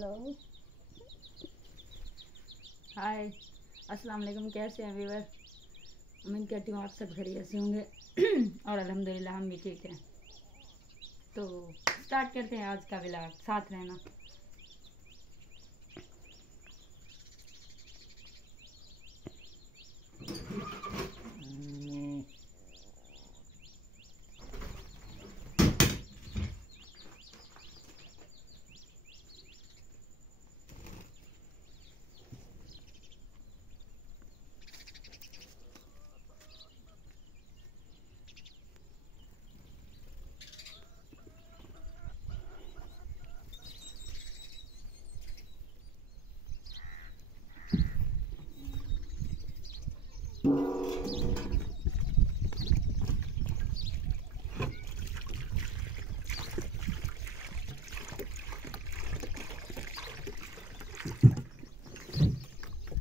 Hello, हाय, अस्सलाम वालेकुम। कैसे हैं व्यूअर? उम्मीद करती हूँ आप सब खैरियत से होंगे और अल्हम्दुलिल्लाह हम भी ठीक हैं। तो स्टार्ट करते हैं आज का व्लॉग। साथ रहना।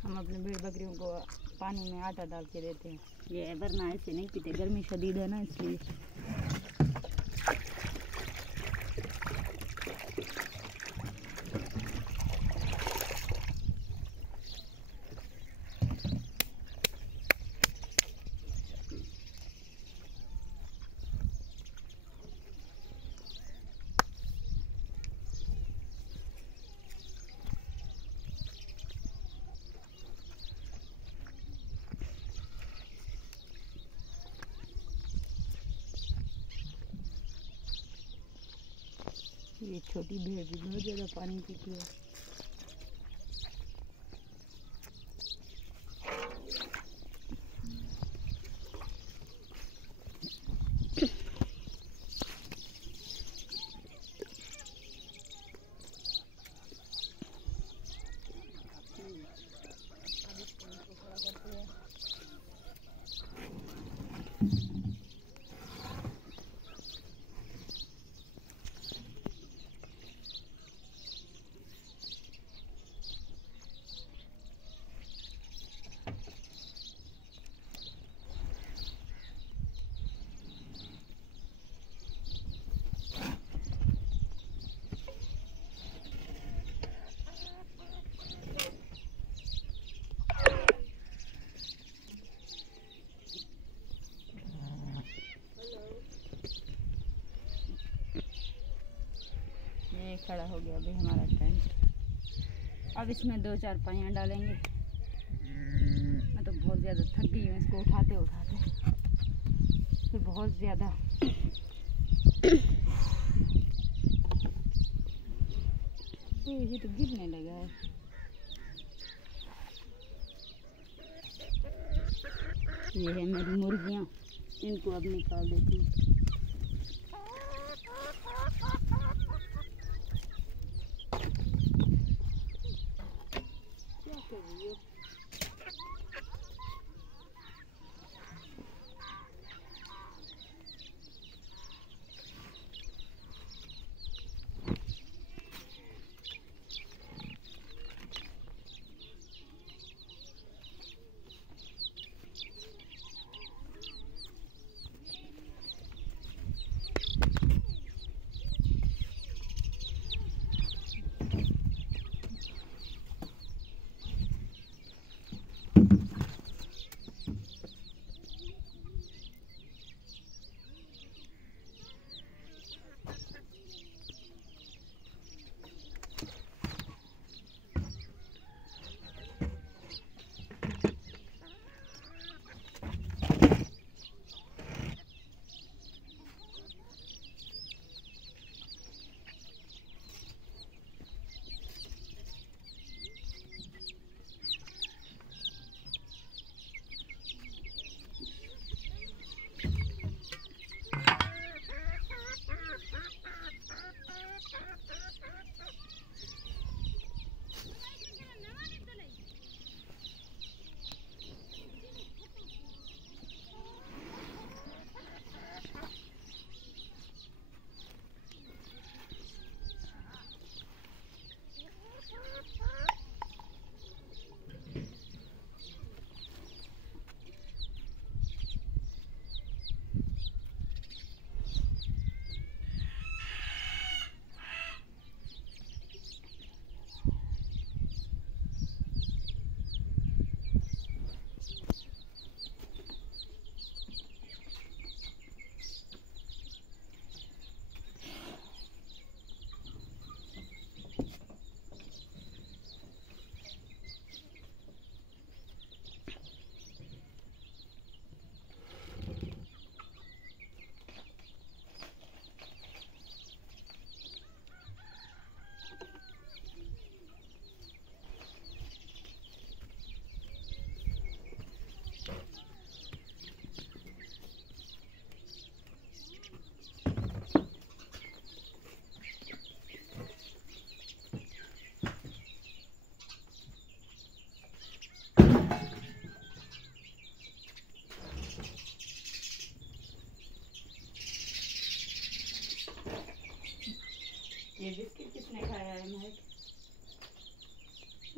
हम अपने भेड़ बकरियों को पानी में आटा डाल के देते हैं। ये वरना ऐसे नहीं पीते, गर्मी शदीद है ना, इसलिए। ये छोटी भेड़ भी बहुत ज़्यादा पानी पीती है। ये खड़ा हो गया अभी हमारा टेंट। अब इसमें 2-4 पाइयाँ डालेंगे। मैं तो बहुत ज़्यादा थक गई हूँ इसको उठाते उठाते, फिर बहुत ज़्यादा। ये तो गिरने लगा है। ये है मेरी मुर्गियाँ, इनको अब निकाल देती हूँ। क्या कर रही हो?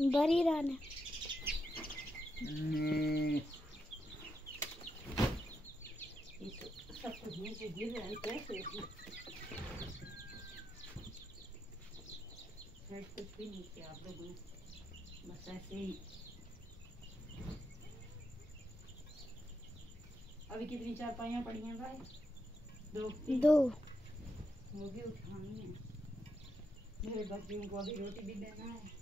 बड़ी रान सब कुछ नीचे गिर रहा है कैसे? कुछ भी नहीं किया आप लोगों ने, बस ऐसे ही। अभी कितनी चारपाइयाँ पड़ी हैं भाई? दो वो भी उठानी है। मेरे बच्चियों को अभी रोटी भी देना है।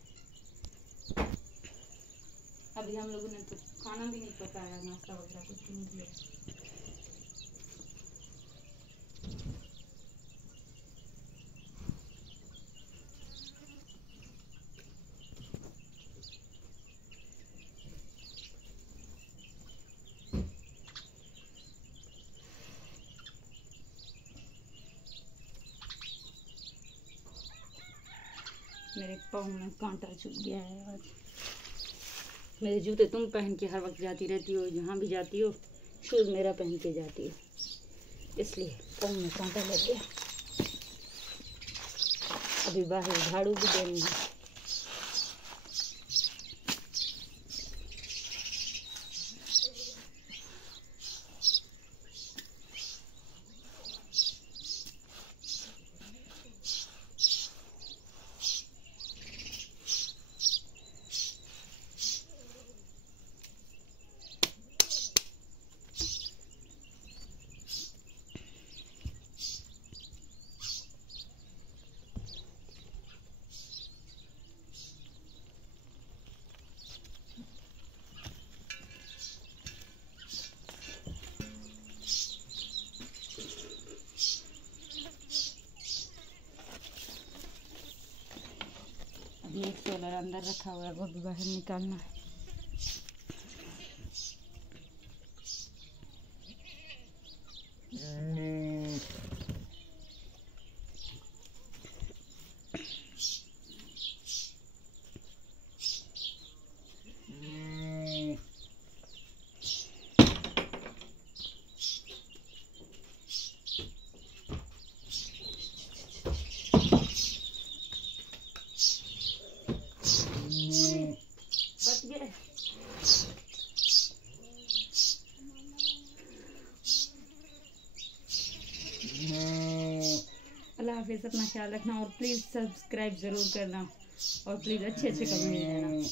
अभी हम लोगों ने तो खाना भी नहीं पकाया, नाश्ता वगैरह कुछ नहीं किया। मेरे पाँव में कांटा चुभ गया है आज। मेरे जूते तुम पहन के हर वक्त जाती रहती हो, जहाँ भी जाती हो शूज़ मेरा पहन के जाती हो, इसलिए पाँव में कांटा लग गया। अभी बाहर झाड़ू भी देनी है। अभी एक सोलर अंदर रखा हुआ है, वो भी बाहर निकालना है। बच गए। अल्लाह हाफिज़, अपना ख्याल रखना और प्लीज़ सब्सक्राइब ज़रूर करना और प्लीज़ अच्छे कमेंट देना।